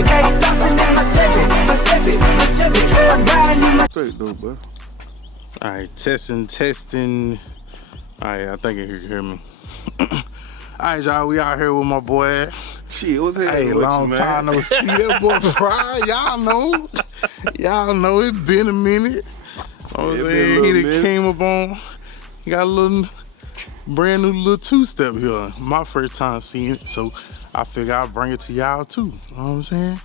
Civic. I'm flossing in my Civic. I'm riding in my straight though, bro. All right, testing. All right, I think you can hear me. All right, y'all, we out here with my boy. Shit, what's happening? Hey, long time no see. That boy Pryor, y'all know it's been a minute. He done came up on. He got a little brand new little two-step here. My first time seeing it, so I figure I'll bring it to y'all too. You know what I'm saying?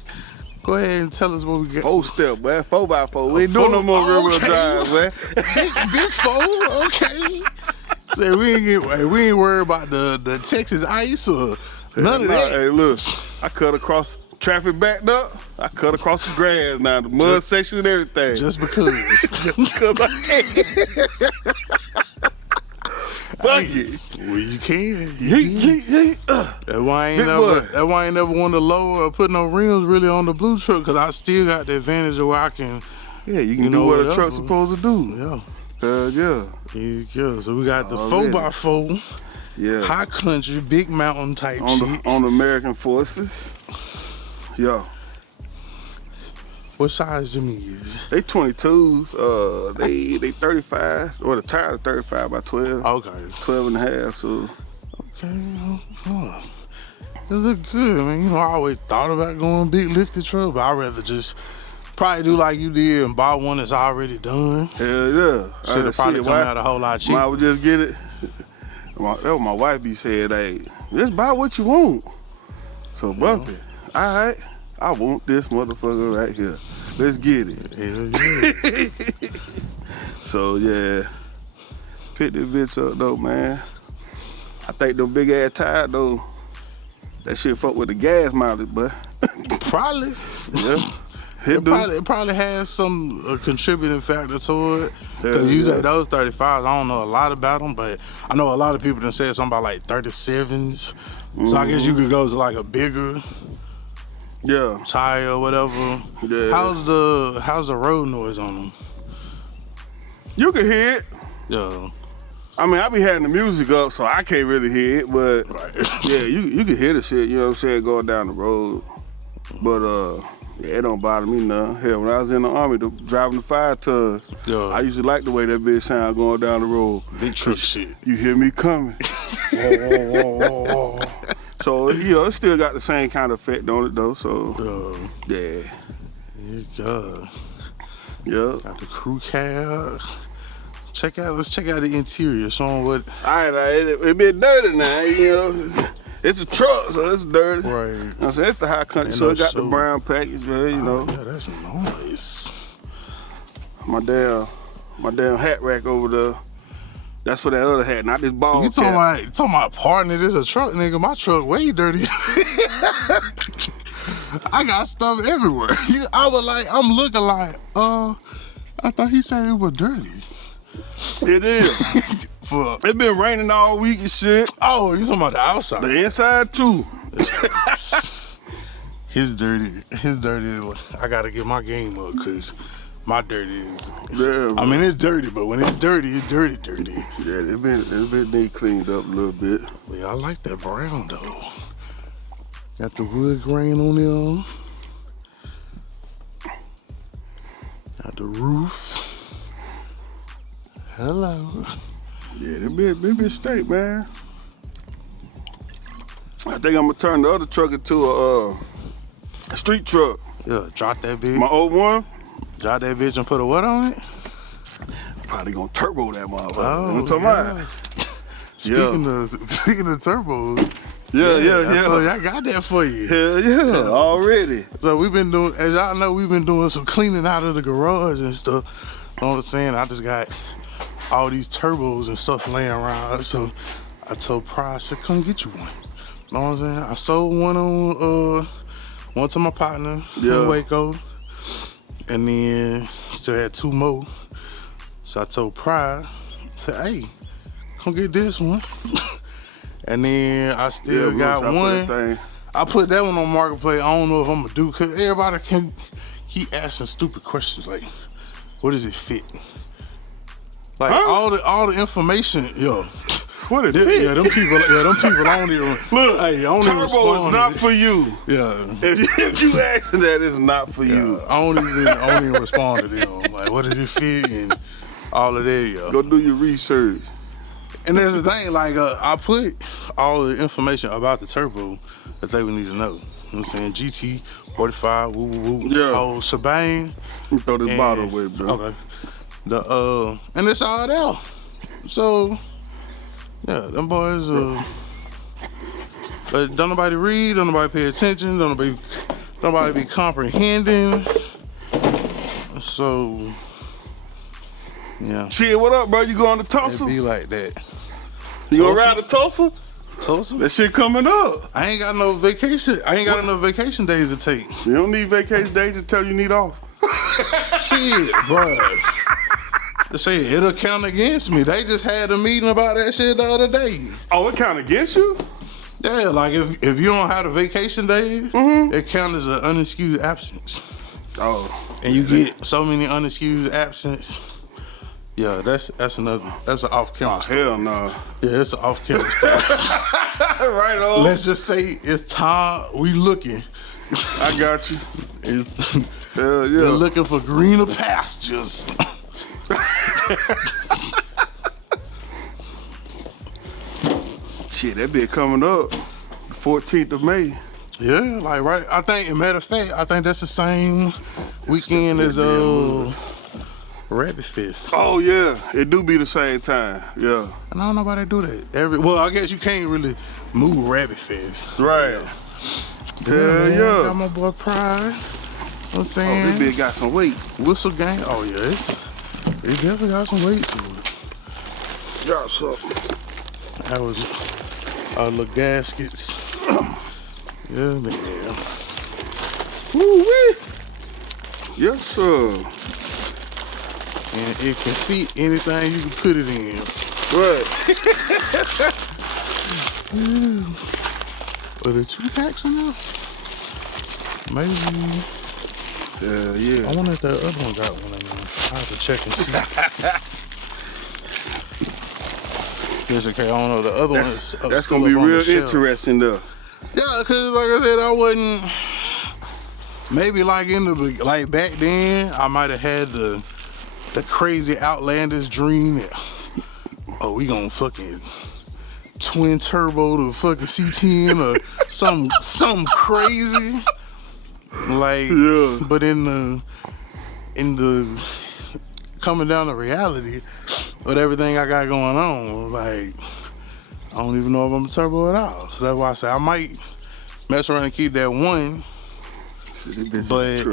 Go ahead and tell us what we got. 4-step, man. 4x4. We ain't doing no more rear-wheel drive, man. Big 4, okay. Say we ain't worried about the Texas ice or none of that. Hey, look, I cut across traffic backed up. I cut across the grass now, the mud section and everything. Just because. Just because I can. Fuck it. Well, you can. That's why I ain't never wanted to lower or put no rims really on the blue truck, because I still got the advantage of where I can. Yeah, you can do what a truck's supposed to do. Yeah. Yeah. So we got the 4x4. Yeah. High country, big mountain type shit. On the American Forces. Yeah. What size them is? They 22s. They 35. Or the tires are 35 by 12. Okay. 12 and a half. So. Okay. It look good, man. You know, I always thought about going big lifted truck, but I'd rather just probably do like you did and buy one that's already done. Hell yeah. Should have probably come out a whole lot cheaper. I would just get it. That what my wife be saying, hey, just buy what you want. So bump it. All right, I want this motherfucker right here. Let's get it. Hell yeah. So yeah, pick this bitch up though, man. I think them big ass tires though, that shit fuck with the gas mileage, but probably. Yeah. It probably has some contributing factor to it. Because usually those 35s, I don't know a lot about them, but I know a lot of people done said something about like 37s. So I guess you could go to like a bigger tire or whatever. Yeah. How's the road noise on them? You can hear it. Yeah. I mean, I be having the music up, so I can't really hear it, but yeah, you can hear the shit, you know what I'm saying, going down the road. But yeah, it don't bother me none. Hell, when I was in the Army, driving the fire tug, I used to like the way that bitch sound going down the road. Big truck shit. You hear me coming. Whoa. So, you know, it still got the same kind of effect on it, though, so, yeah. Yeah. Got the crew cab. Let's check out the interior, show them what. All right, it been dirty now, you know. It's a truck, so it's dirty. Right. You know what I'm saying? It's the high country, so it got the brown package, man, you know. Yeah, that's nice. My damn hat rack over there. That's for that other hat, not this ball cap. You talking about partner, this a truck, nigga. My truck way dirty. I got stuff everywhere. I'm looking like, I thought he said it was dirty. It is. It been raining all week and shit. Oh, you talking about the outside? The inside too. His dirty. I gotta get my game up, cause my dirty is. Yeah. I mean, it's dirty, but when it's dirty, it's dirty. Yeah, it been neat cleaned up a little bit. Yeah, I like that brown though. Got the wood grain on there. Got the roof. Hello. Yeah, it been straight, man. I think I'm gonna turn the other truck into a street truck. Yeah, drop that bitch. My old one. Drop that bitch and put a what on it? Probably gonna turbo that motherfucker. Oh, you know Speaking of turbos. Yeah. So I got that for you. Hell yeah, already. So we've been doing, as y'all know, we've been doing some cleaning out of the garage and stuff. You know what I'm saying? I just got all these turbos and stuff laying around. So I told Pryor, I said, come get you one. You know what I'm saying? I sold one to my partner in Waco. And then still had 2 more. So I told Pryor, I said, hey, come get this one. And then I still got one. I put that one on Marketplace. I don't know if I'm gonna do, cause everybody can keep asking stupid questions like, what does it fit? Like all the information, What it Yeah, fit? them people I don't even Look, hey, I don't even turbo respond is to not it. for you. Yeah. If you asking that, it's not for you. I don't even respond to them. Like, what does it fit and all of that, yo. Go do your research. And there's the thing, like, I put all the information about the turbo that they would need to know. You know what I'm saying? GT, 45, woo, woo, woo. Yeah. Oh, shebang. Throw this bottle away, bro. Okay. And it's all there. So, yeah, them boys, but don't nobody read, don't nobody pay attention, don't nobody be comprehending. So, yeah. Shit, what up, bro? You going to It Tulsa? be like that. You gonna ride to Tulsa? Tulsa? That shit coming up. I ain't got no vacation. I ain't got enough vacation days to take. You don't need vacation days to tell you need off. Shit, bro. They say it'll count against me. They just had a meeting about that shit the other day. Oh, it count against you? Yeah, like if you don't have a vacation day, it counts as an unexcused absence. Oh. And you get so many unexcused absence. Yeah, that's an off-camera. Oh, hell no. Yeah, it's an off-camera stuff. Right on. Let's just say it's time we looking. I got you. Hell yeah. They're looking for greener pastures. Shit, that bit coming up. The 14th of May. Yeah, like right. I think, as a matter of fact, I think that's the same weekend as Rabbit Fest. Oh yeah, it do be the same time. Yeah. And I don't know why they do that. Well, I guess you can't really move Rabbit Fest. Right. Hell man, yeah. Got my boy Pryor. You know what I'm Oh, saying? this bit got some weight. Whistle gang. Oh yeah, it definitely got some weight to it. Got something. That was little gaskets. Yeah, man. Woo-wee. Yes, sir. And it can fit anything you can put it in. Right. Are there 2 packs in there? Maybe. Yeah. I wonder if that other one got one in there. I have to check and see. Yes, okay, I don't know. The other one is That's still gonna be up on real the shelf. interesting though. Yeah, cause like I said, I wasn't. Maybe like like back then, I might have had the crazy outlandish dream that, oh, we gonna fucking twin turbo the fucking C10 or something crazy. Like, Yeah. but in the coming down to reality with everything I got going on, like, I don't even know if I'm a turbo at all. So that's why I say I might mess around and keep that one. But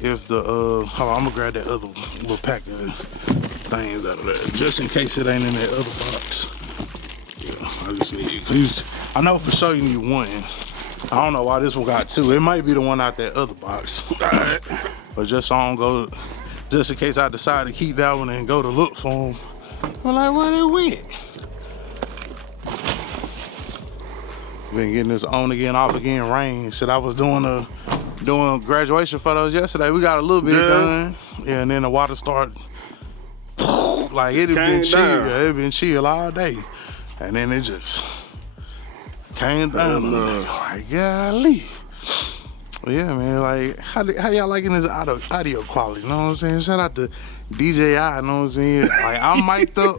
if the hold on, I'm gonna grab that other little pack of things out of there, just in case it ain't in that other box. Yeah, I just need it. Cause I know for sure you need one. I don't know why this one got 2. It might be the one out that other box. Alright. But just so I don't go, just in case I decide to keep that one and go to look for them. I'm like, where they went? Been getting this on again, off again rain. Said I was doing graduation photos yesterday. We got a little bit done. Yeah, and then the water started, like it had been chill. Yeah, it had been chill all day. And then it just came down. Like, golly. Well, yeah, man, like, how y'all liking this audio quality? You know what I'm saying? Shout out to DJI, you know what I'm saying? Like, I'm mic'd up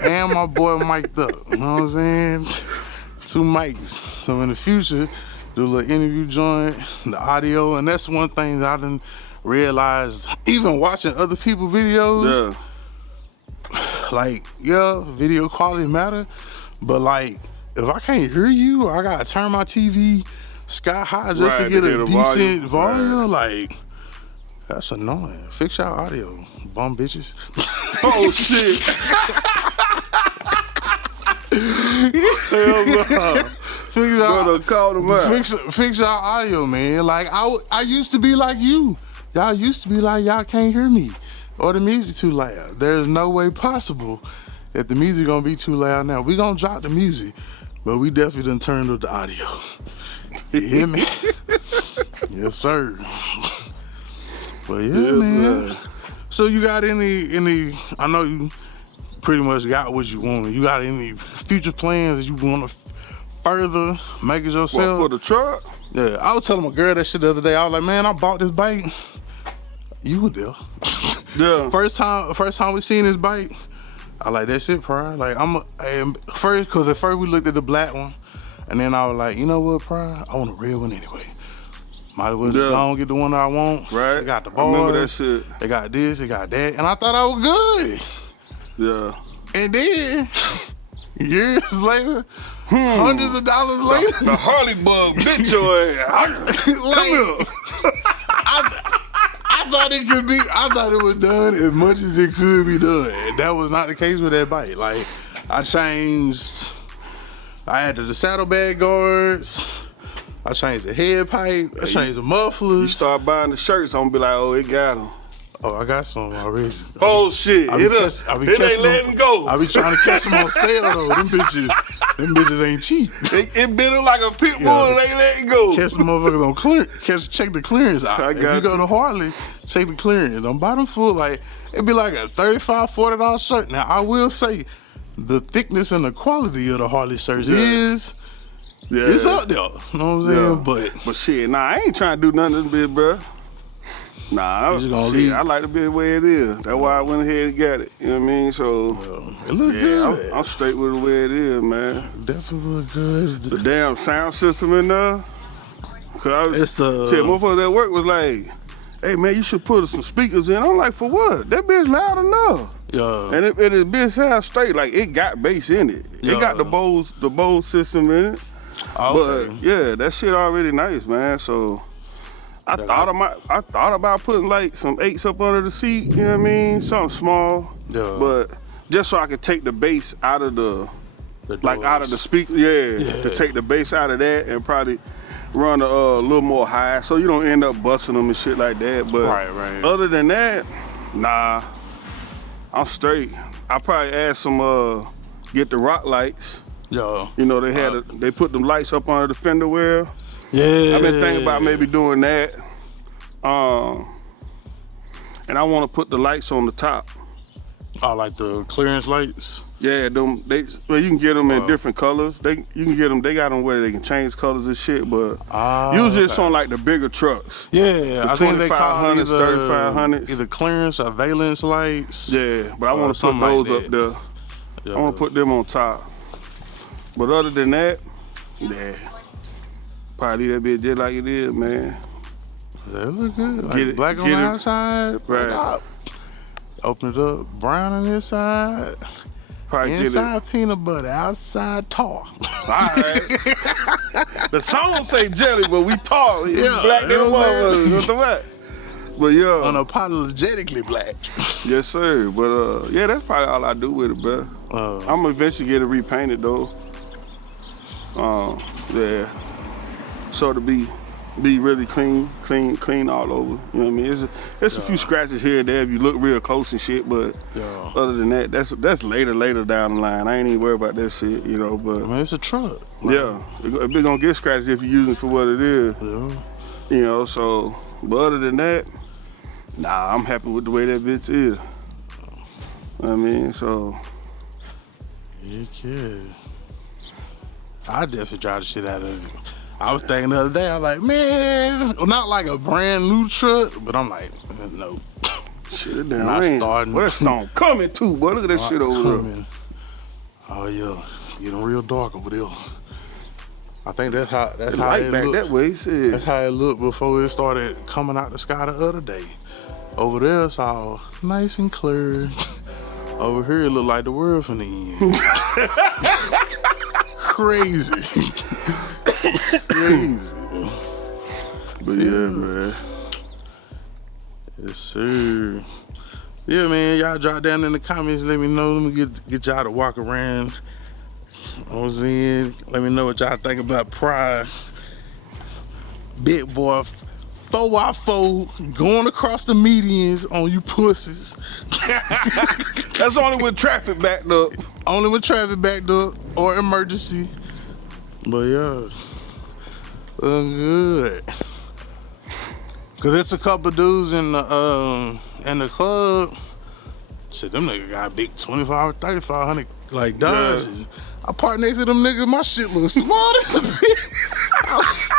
and my boy mic'd up, you know what I'm saying? 2 mics. So in the future, do a little interview joint, the audio, and that's one thing that I done realized, even watching other people's videos, like, yeah, video quality matter, but like, if I can't hear you, I gotta turn my TV sky high just to get a decent volume, like, that's annoying. Fix your audio, bum bitches. Oh shit. Hell no. Fix your audio, man. Like, I used to be like you. Y'all used to be like, y'all can't hear me, or the music too loud. There's no way possible that the music gonna be too loud now. We gonna drop the music, but we definitely done turned up the audio. You hear me? Yes, sir. But yeah, man. So you got any? I know you pretty much got what you want. You got any future plans that you want to further make it yourself? What, for the truck? Yeah, I was telling my girl that shit the other day. I was like, man, I bought this bike. You were there. Yeah. First time we seen this bike, I like, that's it, Pryor. Like, first, because at first we looked at the black one, and then I was like, you know what, Pryor? I want a red one anyway. Might as well just go and get the one that I want. Right. They got the I remember that bars. shit. They got this, they got that. And I thought I was good. Yeah. And then, years later, hundreds of dollars later. The Harley bug bit your ass. I thought it could be, I thought it was done as much as it could be done. And that was not the case with that bike. Like, I added the saddlebag guards. I changed the head pipe. I changed the mufflers. You start buying the shirts, I'm gonna be like, oh, it got them. Oh, I got some already. Oh shit! It ain't letting go. I be trying to catch them on sale though. Them bitches ain't cheap. It bit them like a pit bull and ain't letting go. Catch the motherfuckers on clearance. Check the clearance out. If you go to Harley, check the clearance. Don't buy them full. Like, it'd be like a $35, $40 shirt. Now I will say, the thickness and the quality of the Harley shirts is. Yeah. It's up there, you know what I'm saying? But shit, nah, I ain't trying to do nothing to this bitch, bro. Nah, I like the bitch the way it is. That's why I went ahead and got it. You know what I mean? So it look good. I'm straight with the way it is, man. Definitely look good. The damn sound system in there. Cause motherfuckers at work was like, hey man, you should put some speakers in. I'm like, for what? That bitch loud enough. Yeah. And it bitch sound straight, like it got bass in it. It got the Bose system in it. Okay. But yeah, that shit already nice, man. So I thought about putting like some 8s up under the seat, you know what I mean? Something small. Yeah. But just so I could take the bass out of out of the speaker, to take the bass out of that and probably run a little more high so you don't end up busting them and shit like that. But other than that, nah, I'm straight. I probably add some get the rock lights. Yeah. You know, they put them lights up under the fender well. Yeah. I've been thinking about maybe doing that. And I want to put the lights on the top. Oh, like the clearance lights? Yeah, you can get them in different colors. They got them where they can change colors and shit, but usually it's on like the bigger trucks. Yeah, I think they call 2500s, 3500s. Either clearance or valence lights. Yeah, but I want to put those up there. Yeah, I want to put them on top. But other than that, probably that bitch just like it is, man. That look good. Like black on the outside, right? Open it up, brown on the inside. Probably inside peanut butter, outside tar. All right. The song say jelly, but we tar. Black and white. But yeah, unapologetically black. Yes, sir. But that's probably all I do with it, bro. I'm gonna eventually get it repainted though. So to be really clean all over. You know what I mean? It's a few scratches here and there if you look real close and shit, but other than that, that's later down the line. I ain't even worried about that shit, you know. But I mean, it's a truck. Yeah, it's gonna get scratches if you're using it for what it is. Yeah. You know, so but other than that, nah, I'm happy with the way that bitch is. You know what I mean, so. Yeah. I definitely drive the shit out of it. I was thinking the other day, I was like, man, not like a brand new truck, but I'm like, no. Shit, damn rain. Well, that storm coming too, boy. Look at that shit over there. Oh yeah, it's getting real dark over there. I think that's how it looked. That way, shit. That's how it looked before it started coming out the sky the other day. Over there, it's all nice and clear. Over here, it looked like the world from the end. Crazy. Crazy. But yeah, man. Yes, sir. Yeah, man, y'all drop down in the comments, let me know. Let me get y'all to walk around. I was in. Let me know what y'all think about Pryor. Big boy, 4x4 going across the medians on you pussies. That's only with traffic backed up. Only with traffic backed up or emergency. But yeah, good. Cause there's a couple dudes in the club Shit, them niggas got big 25, 3500 like Dodges. I park next to them niggas, my shit look small than a bitch.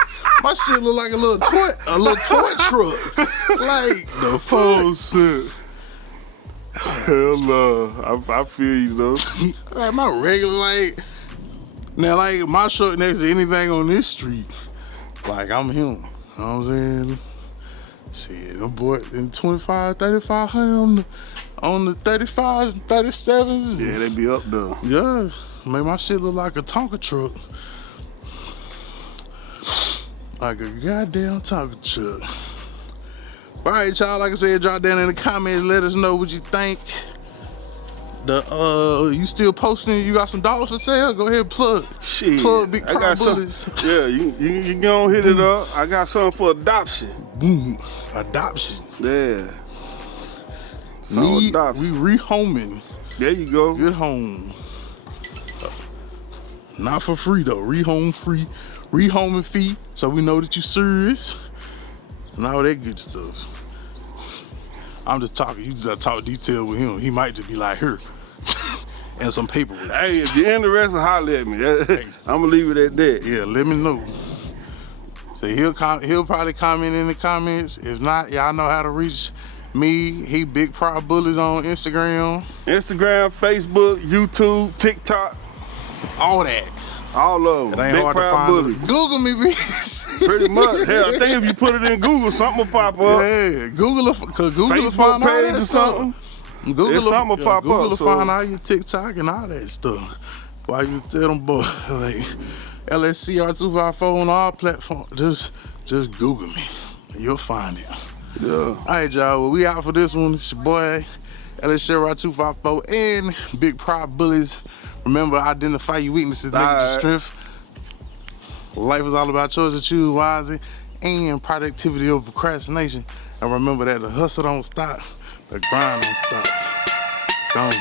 My shit look like a little toy truck. Like the fuck. Oh shit. Hell no. I feel you though. Like my regular, like, now like my truck next to anything on this street, like I'm him. You know what I'm saying? Shit, them boy in 25, 3500 on the 35s and 37s. Yeah, they be up there. Yeah, make my shit look like a Tonka truck. Like a goddamn Tonka truck. All right, y'all, like I said, drop down in the comments, let us know what you think. You still posting, you got some dogs for sale? Go ahead and plug. Shit. Plug Big I Pryor got some. Bullets. Yeah, you go hit it up. I got something for adoption. Boom. Adoption. Yeah. We Adoption. rehoming. There you go. Good home. Not for free though. Rehome free. Rehoming fee. So we know that you serious. And all that good stuff. I'm just talking. You just talk detail with him. He might just be like, here. And some paperwork. Hey, if you're interested, holler at me. I'm gonna leave it at that. Yeah, let me know. So he'll probably comment in the comments. If not, y'all know how to reach me. He Big Pryor Bullets on Instagram. Instagram, Facebook, YouTube, TikTok. All that. All of them. It ain't Big hard to Pryor find. Bullets. Google me, bitch. Pretty much. Hell, I think if you put it in Google, something will pop up. Yeah, Google will find Facebook all page that or stuff. something. Google It's something will pop Google up, will so- find all your TikTok and all that stuff. Why you tell them boy like LSCR254 on all platforms? Just Google me. You'll find it. Yeah. All right, y'all. Well, we out for this one. It's your boy LSCR254 and Big Pryor Bullets. Remember, identify your weaknesses, make it your Alright. strength. Life is all about choices to choose wisely and productivity over procrastination. And remember that the hustle don't stop, the grind don't stop. Gone.